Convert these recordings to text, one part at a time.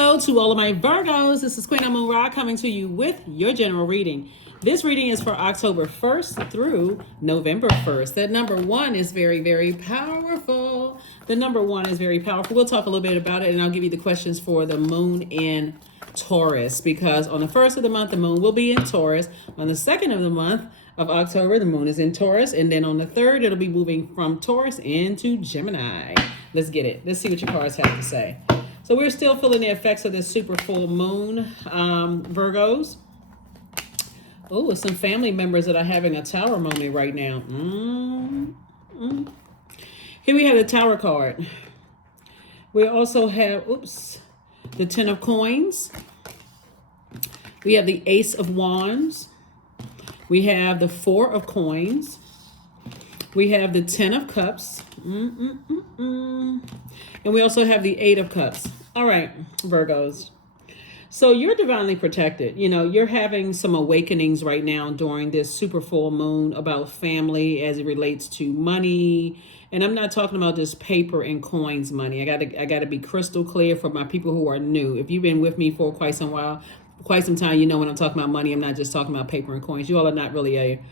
Hello to all of my Virgos. This is Queen Amun Ra coming to you with your general reading. This reading is for October 1st through November 1st. That number 1 is very, very powerful. The number 1 is very powerful. We'll talk a little bit about it, and I'll give you the questions for the moon in Taurus, because on the 1st of the month, the moon will be in Taurus. On the 2nd of the month of October, the moon is in Taurus. And then on the 3rd, it'll be moving from Taurus into Gemini. Let's get it. Let's see what your cards have to say. So we're still feeling the effects of this super full moon, Virgos. Oh, some family members that are having a tower moment right now. Here we have the Tower card. We also have, the 10 of Coins. We have the Ace of Wands. We have the 4 of Coins. We have the 10 of Cups. And we also have the 8 of Cups. All right, Virgos. So you're divinely protected. You know, you're having some awakenings right now during this super full moon about family as it relates to money. And I'm not talking about this paper and coins money. I gotta be crystal clear for my people who are new. If you've been with me for quite some time, you know when I'm talking about money, I'm not just talking about paper and coins. You all are not really a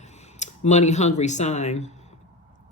money hungry sign.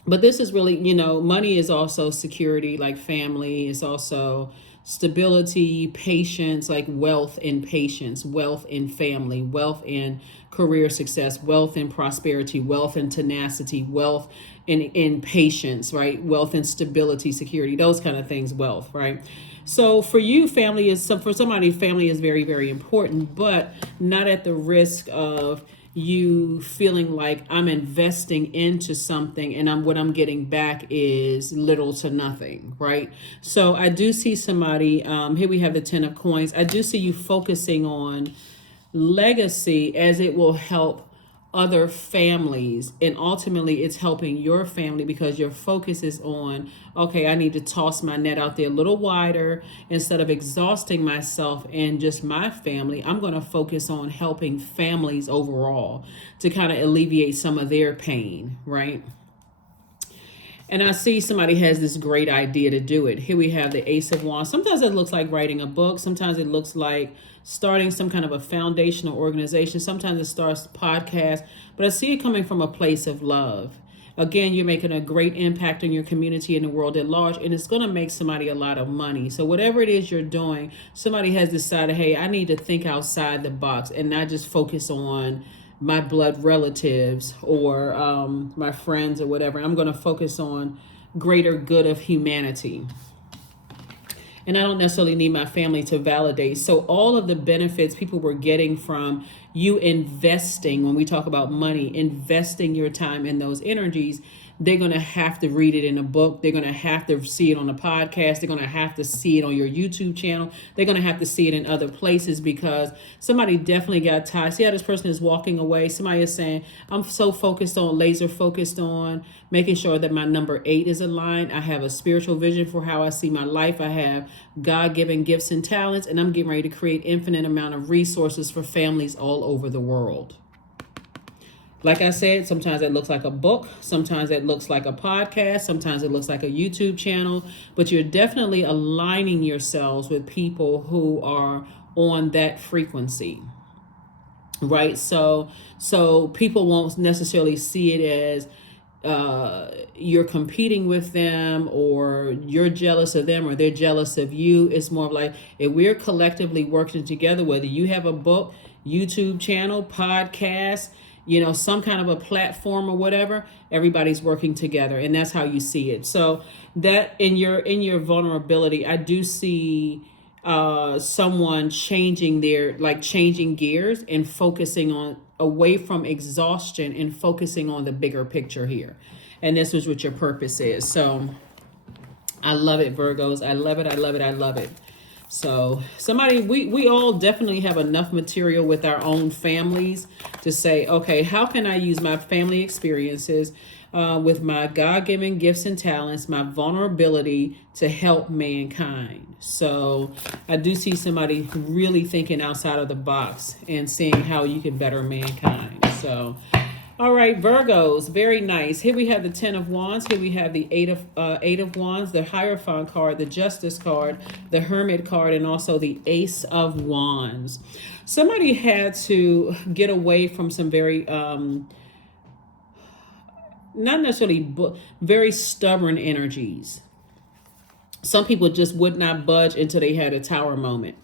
But this is really, you know, money is also security, like family. It's also stability, patience, like wealth and patience, wealth and family, wealth and career success, wealth and prosperity, wealth and tenacity, wealth and patience, right? Wealth and stability, security, those kind of things, wealth, right? So for you, family is very, very important, but not at the risk of you feeling like I'm investing into something and what I'm getting back is little to nothing, right? So I do see somebody, here we have the 10 of Coins. I do see you focusing on legacy as it will help other families, and ultimately it's helping your family because your focus is on, okay, I need to toss my net out there a little wider. Instead of exhausting myself and just my family, I'm going to focus on helping families overall to kind of alleviate some of their pain, right? And I see somebody has this great idea to do it. Here we have the Ace of Wands. Sometimes it looks like writing a book. Sometimes it looks like starting some kind of a foundational organization. Sometimes it starts podcast. But I see it coming from a place of love. Again, you're making a great impact on your community and the world at large, and it's going to make somebody a lot of money. So whatever it is you're doing, somebody has decided, hey, I need to think outside the box and not just focus on my blood relatives or my friends or whatever. I'm going to focus on greater good of humanity. And I don't necessarily need my family to validate. So all of the benefits people were getting from you investing, when we talk about money, investing your time in those energies, they're going to have to read it in a book. They're going to have to see it on a podcast. They're going to have to see it on your YouTube channel. They're going to have to see it in other places because somebody definitely got tired. See how this person is walking away? Somebody is saying, I'm so laser focused on making sure that my number 8 is aligned. I have a spiritual vision for how I see my life. I have God-given gifts and talents, and I'm getting ready to create infinite amount of resources for families all over the world. Like I said, sometimes it looks like a book. Sometimes it looks like a podcast. Sometimes it looks like a YouTube channel. But you're definitely aligning yourselves with people who are on that frequency, right? So people won't necessarily see it as you're competing with them or you're jealous of them or they're jealous of you. It's more of like if we're collectively working together, whether you have a book, YouTube channel, podcast, you know, some kind of a platform or whatever, everybody's working together, and that's how you see it. So that in your vulnerability, I do see someone changing gears and focusing on away from exhaustion and focusing on the bigger picture here. And this is what your purpose is. So I love it, Virgos. I love it. I love it. I love it. So we all definitely have enough material with our own families to say, okay, how can I use my family experiences with my God-given gifts and talents, my vulnerability to help mankind? So I do see somebody really thinking outside of the box and seeing how you can better mankind. So All right, Virgos, very nice. Here we have the Ten of Wands. Here we have the Eight of Wands, the Hierophant card, the Justice card, the Hermit card, and also the Ace of Wands. Somebody had to get away from some very, not necessarily, very stubborn energies. Some people just would not budge until they had a tower moment.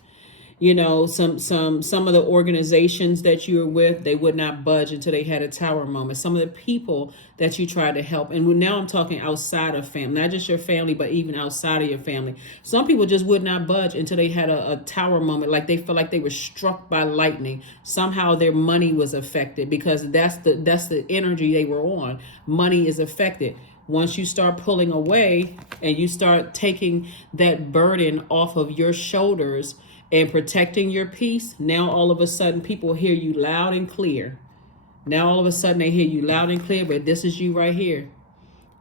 You know, some of the organizations that you were with, they would not budge until they had a tower moment. Some of the people that you tried to help, and now I'm talking outside of family, not just your family, but even outside of your family. Some people just would not budge until they had a tower moment, like they felt like they were struck by lightning. Somehow their money was affected, because that's the energy they were on. Money is affected. Once you start pulling away and you start taking that burden off of your shoulders and protecting your peace, now all of a sudden people hear you loud and clear. Now all of a sudden they hear you loud and clear, but this is you right here.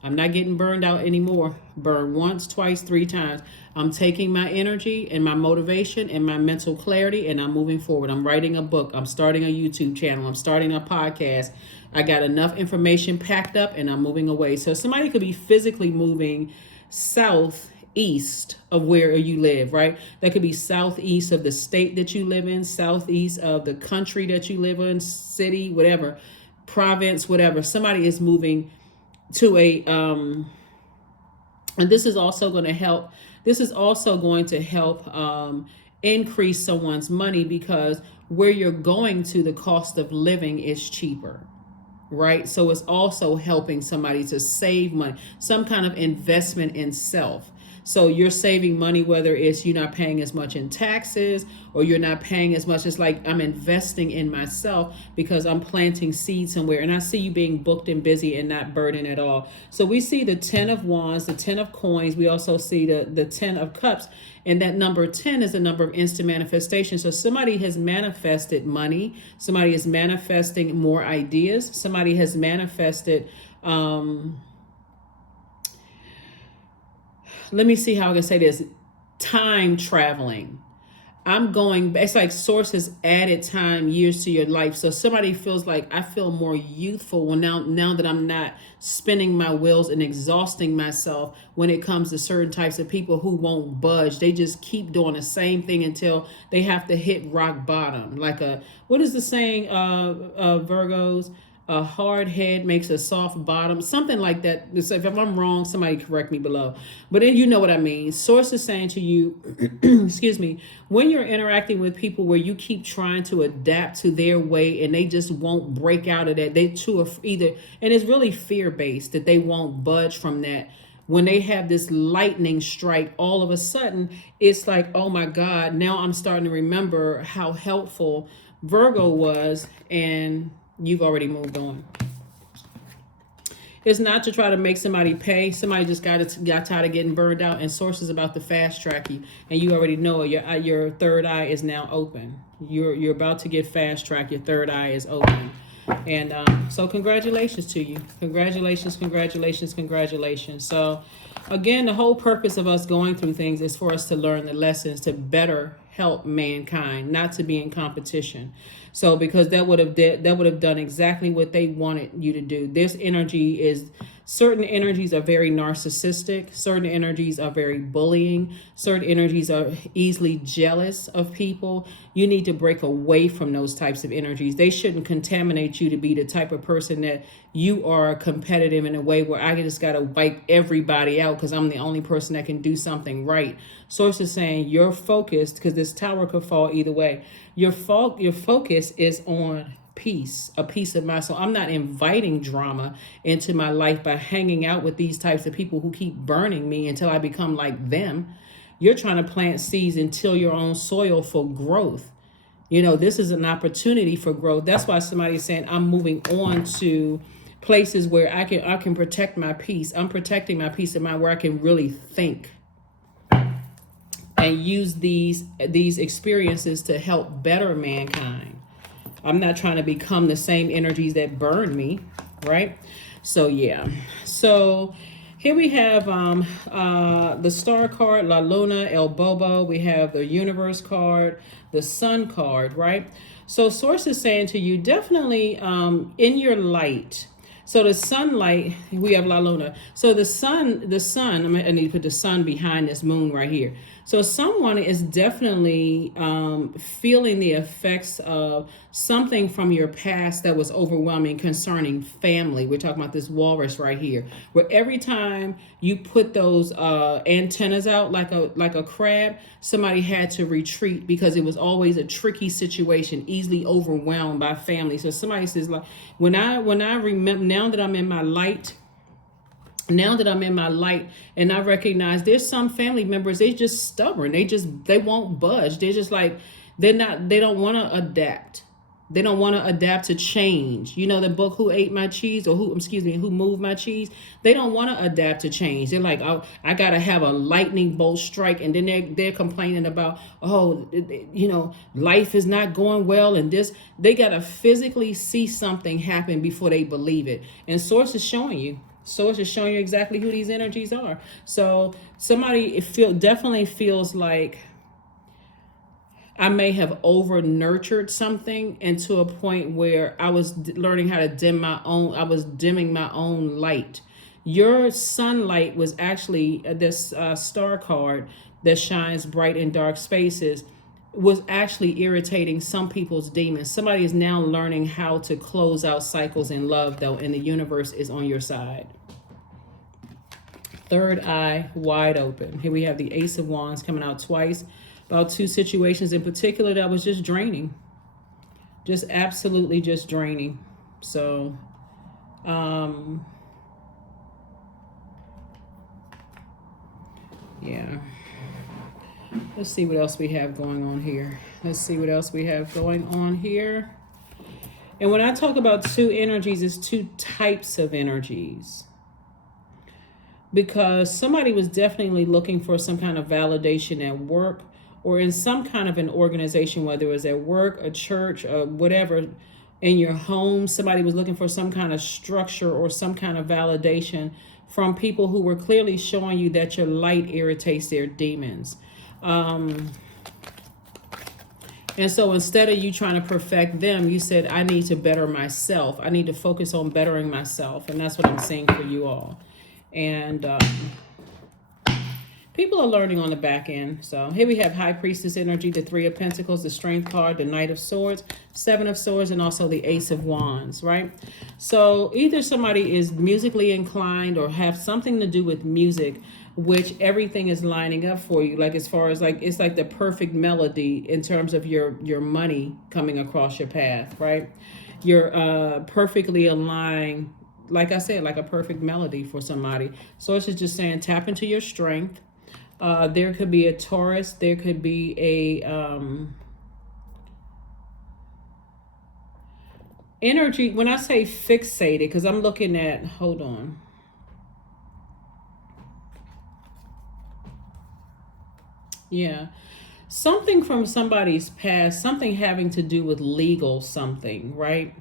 I'm not getting burned out anymore. Burn once, twice, 3 times. I'm taking my energy and my motivation and my mental clarity, and I'm moving forward. I'm writing a book. I'm starting a YouTube channel. I'm starting a podcast. I got enough information packed up, and I'm moving away. So somebody could be physically moving southeast of where you live, right? That could be southeast of the state that you live in, southeast of the country that you live in, city, whatever, province, whatever. Somebody is moving to a and this is also going to help. This is also going to help increase someone's money, because where you're going to, the cost of living is cheaper. Right? So it's also helping somebody to save money, some kind of investment in self. So you're saving money, whether it's you're not paying as much in taxes, or you're not paying as much. It's like, I'm investing in myself because I'm planting seeds somewhere. And I see you being booked and busy and not burdened at all. So we see the 10 of Wands, the 10 of Coins. We also see the 10 of Cups. And that number 10 is a number of instant manifestation. So somebody has manifested money. Somebody is manifesting more ideas. Somebody has manifested, let me see how I can say this, time traveling. It's like source has added time, years to your life. So somebody feels like, I feel more youthful now that I'm not spinning my wheels and exhausting myself when it comes to certain types of people who won't budge. They just keep doing the same thing until they have to hit rock bottom. Like what is the saying, Virgos? A hard head makes a soft bottom, something like that. So if I'm wrong, somebody correct me below. But then you know what I mean. Source is saying to you, excuse me, when you're interacting with people where you keep trying to adapt to their way and they just won't break out of that, they too are either, and it's really fear-based that they won't budge from that. When they have this lightning strike, all of a sudden, it's like, oh my God, now I'm starting to remember how helpful Virgo was, and you've already moved on. It's not to try to make somebody pay. Somebody just got tired of getting burned out, and source is about to fast track you, and you already know your third eye is now open. You're about to get fast tracked. Your third eye is open, and so congratulations to you. Congratulations. So again, the whole purpose of us going through things is for us to learn the lessons to better help mankind, not to be in competition. So because that would have done exactly what they wanted you to do. This energy is, certain energies are very narcissistic, certain energies are very bullying, certain energies are easily jealous of people. You need to break away from those types of energies. They shouldn't contaminate you to be the type of person that you are competitive in a way where I just got to wipe everybody out because I'm the only person that can do something right. Source is saying you're focused, because this tower could fall either way. Your focus is on peace, a peace of mind. So I'm not inviting drama into my life by hanging out with these types of people who keep burning me until I become like them. You're trying to plant seeds and till your own soil for growth. You know, this is an opportunity for growth. That's why somebody's saying I'm moving on to places where I can protect my peace. I'm protecting my peace of mind where I can really think and use these experiences to help better mankind. I'm not trying to become the same energies that burn me, right? So yeah. So Here we have the star card, La Luna, El Bobo. We have the universe card, the sun card, right? So source is saying to you, definitely in your light. So the sunlight, we have La Luna. So the sun, I need to put the sun behind this moon right here. So someone is definitely feeling the effects of something from your past that was overwhelming concerning family. We're talking about this walrus right here, where every time you put those antennas out like a crab, somebody had to retreat because it was always a tricky situation, easily overwhelmed by family. So somebody says, like, when I remember, now that I'm in my light, and I recognize there's some family members, they just stubborn. They won't budge. They're just like, they don't want to adapt. They don't want to adapt to change. You know the book, Who Ate My Cheese, or Who Moved My Cheese? They don't want to adapt to change. They're like, oh, I got to have a lightning bolt strike. And then they're complaining about, oh, life is not going well. And they got to physically see something happen before they believe it. And Source is showing you. Source is showing you exactly who these energies are. So somebody definitely feels like I may have over nurtured something, and to a point where I was learning how to I was dimming my own light. Your sunlight was actually this star card that shines bright in dark spaces, was actually irritating some people's demons. Somebody is now learning how to close out cycles in love, though, and the universe is on your side. Third eye wide open. Here we have the Ace of Wands coming out twice. About two situations in particular that was just draining. Just absolutely just draining. So, yeah. Let's see what else we have going on here. And when I talk about two energies, it's two types of energies. Because somebody was definitely looking for some kind of validation at work, or in some kind of an organization, whether it was at work, a church, or whatever, in your home. Somebody was looking for some kind of structure or some kind of validation from people who were clearly showing you that your light irritates their demons. And so instead of you trying to perfect them, you said, I need to better myself. I need to focus on bettering myself. And that's what I'm seeing for you all. And people are learning on the back end. So here we have High Priestess energy, the Three of Pentacles, the Strength card, the Knight of Swords, Seven of Swords, and also the Ace of Wands, right? So either somebody is musically inclined or have something to do with music, which everything is lining up for you. Like, as far as like, it's like the perfect melody in terms of your money coming across your path, right? You're perfectly aligned, like I said, like a perfect melody for somebody. So it's just saying, tap into your strength. There could be a Taurus. There could be a energy. When I say fixated, because I'm looking at, hold on. Yeah. Something from somebody's past, something having to do with legal something, right?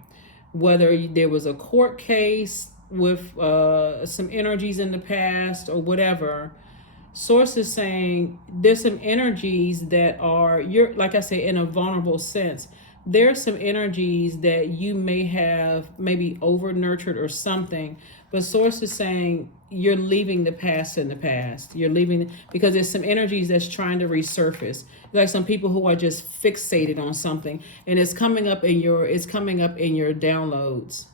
Whether there was a court case with some energies in the past or whatever. Source is saying there's some energies that are, you're, like I say, in a vulnerable sense. There's some energies that you may have maybe over nurtured or something, but Source is saying you're leaving the past in the past. You're leaving because there's some energies that's trying to resurface. Like some people who are just fixated on something, and it's coming up in your downloads.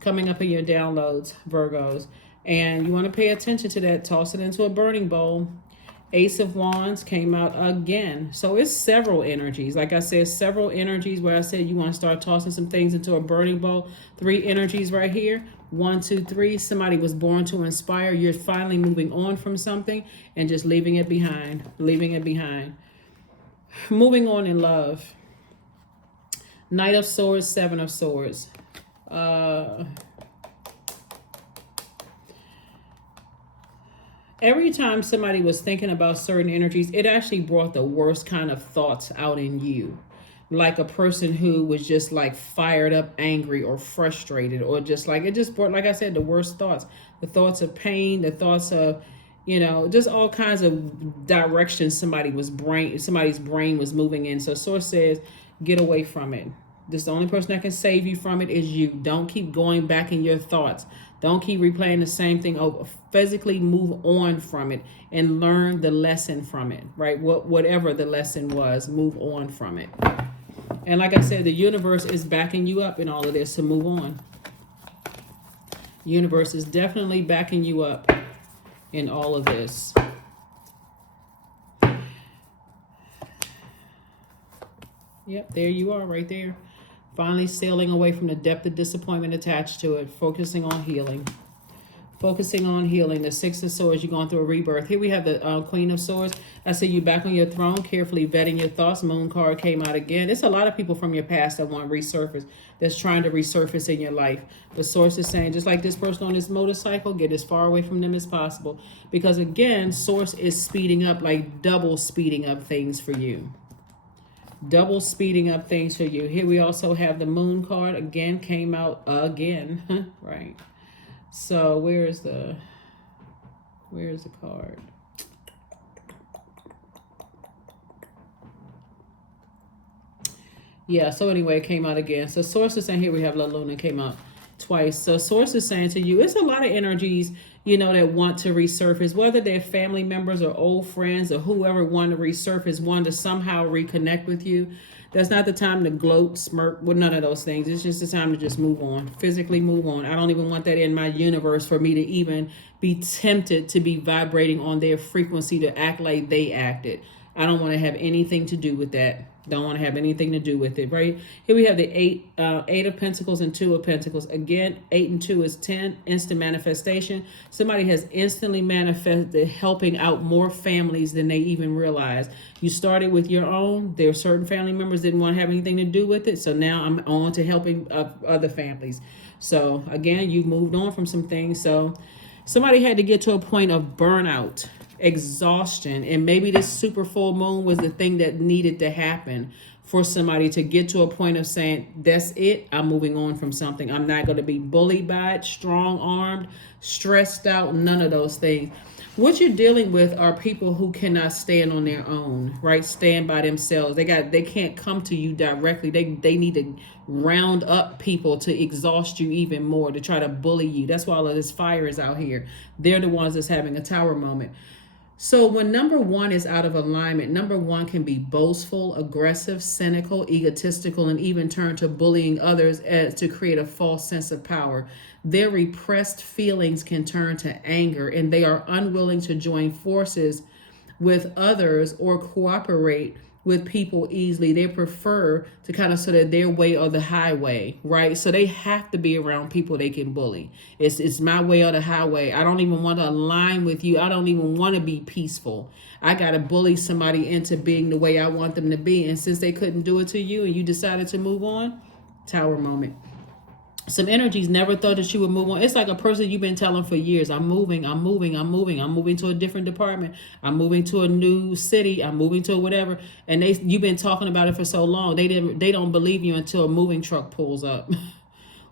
Virgos. And you want to pay attention to that. Toss it into a burning bowl. Ace of Wands came out again. So it's several energies. Like I said, several energies where I said you want to start tossing some things into a burning bowl. 3 energies right here. 1, 2, 3. Somebody was born to inspire. You're finally moving on from something and just leaving it behind. Moving on in love. Knight of Swords, 7 of Swords. Every time somebody was thinking about certain energies, it actually brought the worst kind of thoughts out in you. like a person who was just like fired up, angry, or frustrated, or just like it just brought, like I said, the worst thoughts, the thoughts of pain, the thoughts of, you know, just all kinds of directions somebody's brain was moving in. So source says, get away from it. This, the only person that can save you from it is you. Don't keep going back in your thoughts. Don't keep replaying the same thing over. Physically move on from it and learn the lesson from it, right? Whatever the lesson was, move on from it. And like I said, the universe is backing you up in all of this to move on. Universe is definitely backing you up in all of this. Yep, there you are right there. Finally sailing away from the depth of disappointment attached to it. Focusing on healing. Focusing on healing. The Six of Swords, you're going through a rebirth. Here we have the Queen of Swords. I see you back on your throne, carefully vetting your thoughts. Moon card came out again. It's a lot of people from your past that want to resurface, that's trying to resurface in your life. The source is saying, just like this person on this motorcycle, get as far away from them as possible. Because again, source is speeding up, like double speeding up things for you. Double speeding up things for you. Here we also have the Moon card. Again, came out again. Right. So where's the card? Yeah, so anyway, it came out again. So source is saying, here we have La Luna, came out twice. So source is saying to you, it's a lot of energies, you know, that want to resurface, whether they're family members or old friends or whoever want to resurface, want to somehow reconnect with you. That's not the time to gloat, smirk, with none of those things. It's just the time to just move on, physically move on. I don't even want that in my universe for me to even be tempted to be vibrating on their frequency to act like they acted. I don't want to have anything to do with that. Don't want to have anything to do with it, right? Here we have the eight of Pentacles and Two of Pentacles. Again, 8 and 2 is 10, instant manifestation. Somebody has instantly manifested, helping out more families than they even realized. You started with your own. There are certain family members didn't want to have anything to do with it. So now I'm on to helping other families. So again, you've moved on from some things. So somebody had to get to a point of burnout, exhaustion, and maybe this super full moon was the thing that needed to happen for somebody to get to a point of saying, that's it, I'm moving on from something. I'm not going to be bullied by it, strong-armed, stressed out, none of those things. What you're dealing with are people who cannot stand on their own, right? Stand by themselves. They can't come to you directly. They need to round up people to exhaust you even more, to try to bully you. That's why all of this fire is out here. They're the ones that's having a tower moment. So when number one is out of alignment, number one can be boastful, aggressive, cynical, egotistical, and even turn to bullying others to create a false sense of power. Their repressed feelings can turn to anger, and they are unwilling to join forces with others or cooperate with people easily. They prefer to kind of sort of their way or the highway, right? So they have to be around people they can bully. It's my way or the highway. I don't even want to align with you. I don't even want to be peaceful. I got to bully somebody into being the way I want them to be. And since they couldn't do it to you and you decided to move on, tower moment. Some energies never thought that you would move on. It's like a person you've been telling for years, I'm moving to a different department. I'm moving to a new city. I'm moving to whatever. And you've been talking about it for so long. They don't believe you until a moving truck pulls up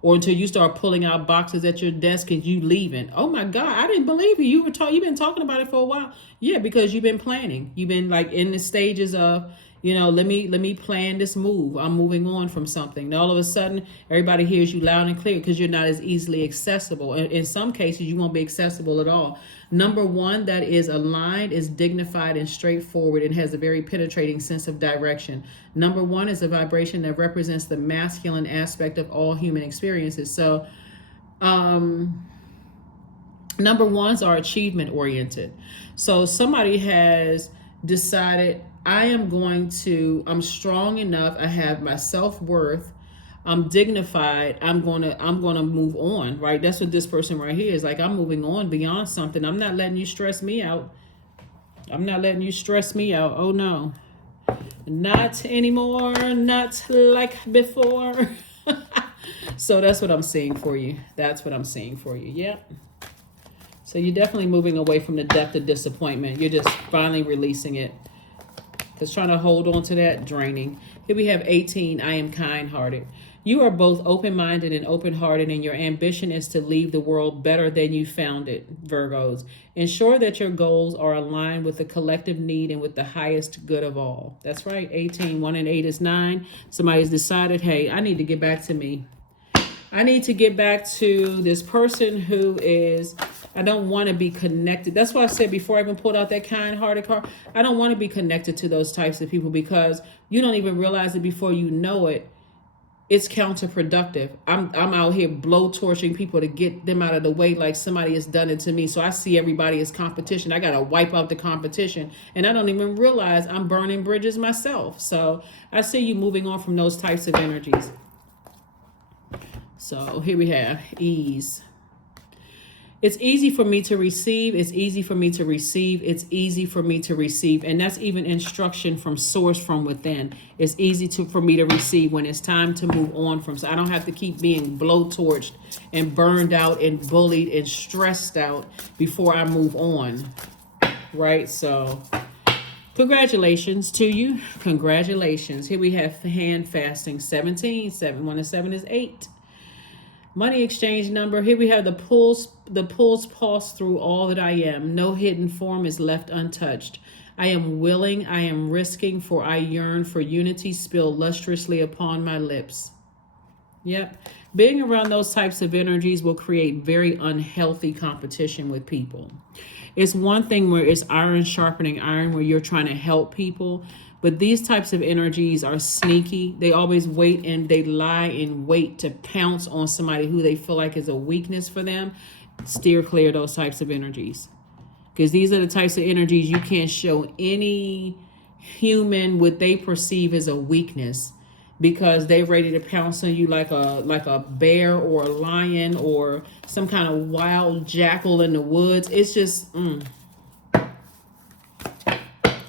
or until you start pulling out boxes at your desk and you leaving. Oh my God, I didn't believe you. You've been talking about it for a while. Yeah, because you've been planning. You've been like in the stages of, you know, let me plan this move. I'm moving on from something. And all of a sudden, everybody hears you loud and clear because you're not as easily accessible. And in some cases, you won't be accessible at all. Number one that is aligned, is dignified and straightforward, and has a very penetrating sense of direction. Number one is a vibration that represents the masculine aspect of all human experiences. So, number ones are achievement oriented. So somebody has decided, I'm strong enough. I have my self-worth. I'm dignified. I'm going to move on, right? That's what this person right here is like. I'm moving on beyond something. I'm not letting you stress me out. Oh no, not anymore. Not like before. So that's what I'm seeing for you. Yep. So you're definitely moving away from the depth of disappointment. You're just finally releasing it. Because trying to hold on to that, draining. Here we have 18, I am kind-hearted. You are both open-minded and open-hearted, and your ambition is to leave the world better than you found it, Virgos. Ensure that your goals are aligned with the collective need and with the highest good of all. That's right, 18. 1 and 8 is 9. Somebody's decided, hey, I need to get back to me. I need to get back to this person who is, I don't want to be connected. That's why I said before I even pulled out that kind-hearted card, I don't want to be connected to those types of people because you don't even realize it before you know it. It's counterproductive. I'm out here blowtorching people to get them out of the way like somebody has done it to me. So I see everybody as competition. I got to wipe out the competition. And I don't even realize I'm burning bridges myself. So I see you moving on from those types of energies. So here we have ease. It's easy for me to receive. It's easy for me to receive. It's easy for me to receive. And that's even instruction from source from within. It's easy for me to receive when it's time to move on from. So I don't have to keep being blowtorched and burned out and bullied and stressed out before I move on. Right? So congratulations to you. Congratulations. Here we have hand fasting 17. 1 and 7 is 8. Money exchange number. Here we have the pulls pulse through all that I am. No hidden form is left untouched. I am willing, I am risking, for I yearn for unity spilled lustrously upon my lips. Yep. Being around those types of energies will create very unhealthy competition with people. It's one thing where it's iron sharpening iron, where you're trying to help people. But these types of energies are sneaky. They always wait and they lie in wait to pounce on somebody who they feel like is a weakness for them. Steer clear of those types of energies. Because these are the types of energies you can't show any human what they perceive as a weakness, because they're ready to pounce on you like a bear or a lion or some kind of wild jackal in the woods. It's just...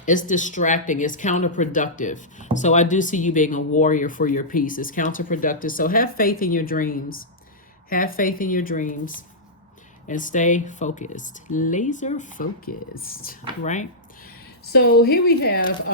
It's distracting. It's counterproductive. So I do see you being a warrior for your peace. It's counterproductive. So have faith in your dreams. Have faith in your dreams. And stay focused. Laser focused. Right? So here we have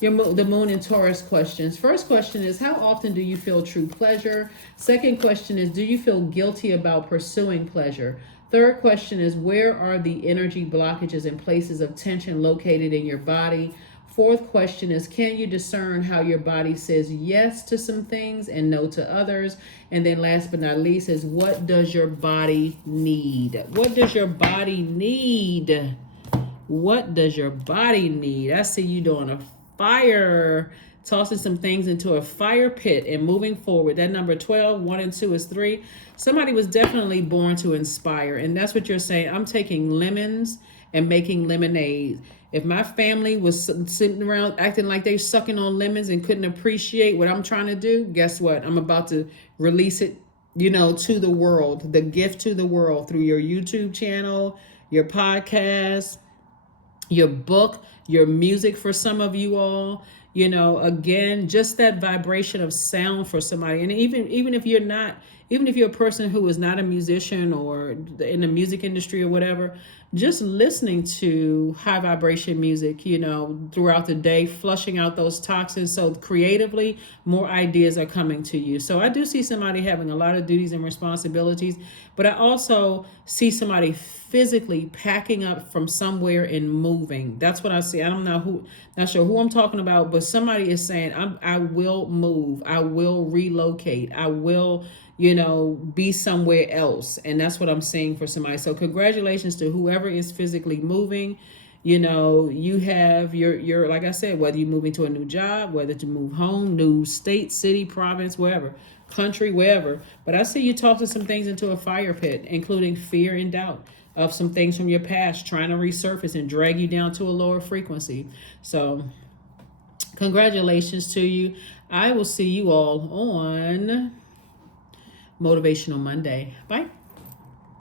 the moon and Taurus questions. First question is, how often do you feel true pleasure? Second question is, do you feel guilty about pursuing pleasure? Third question is, where are the energy blockages and places of tension located in your body? Fourth question is, can you discern how your body says yes to some things and no to others? And then last but not least is, what does your body need? What does your body need? What does your body need? I see you doing a fire, tossing some things into a fire pit and moving forward. That number 12, 1 and 2 is 3. Somebody was definitely born to inspire. And that's what you're saying. I'm taking lemons and making lemonade. If my family was sitting around acting like they sucking on lemons and couldn't appreciate what I'm trying to do, guess what? I'm about to release it, to the world, the gift to the world through your YouTube channel, your podcast, your book, your music for some of you all. Again, just that vibration of sound for somebody. And even if you're a person who is not a musician or in the music industry or whatever, just listening to high vibration music, throughout the day, flushing out those toxins. So creatively, more ideas are coming to you. So I do see somebody having a lot of duties and responsibilities, but I also see somebody physically packing up from somewhere and moving. That's what I see. Not sure who I'm talking about, but somebody is saying, I will move. I will relocate. I will, be somewhere else. And that's what I'm seeing for somebody. So congratulations to whoever is physically moving. You have your, like I said, whether you're moving to a new job, whether to move home, new state, city, province, wherever, country, wherever. But I see you tossing some things into a fire pit, including fear and doubt of some things from your past, trying to resurface and drag you down to a lower frequency. So congratulations to you. I will see you all on Motivational Monday. Bye.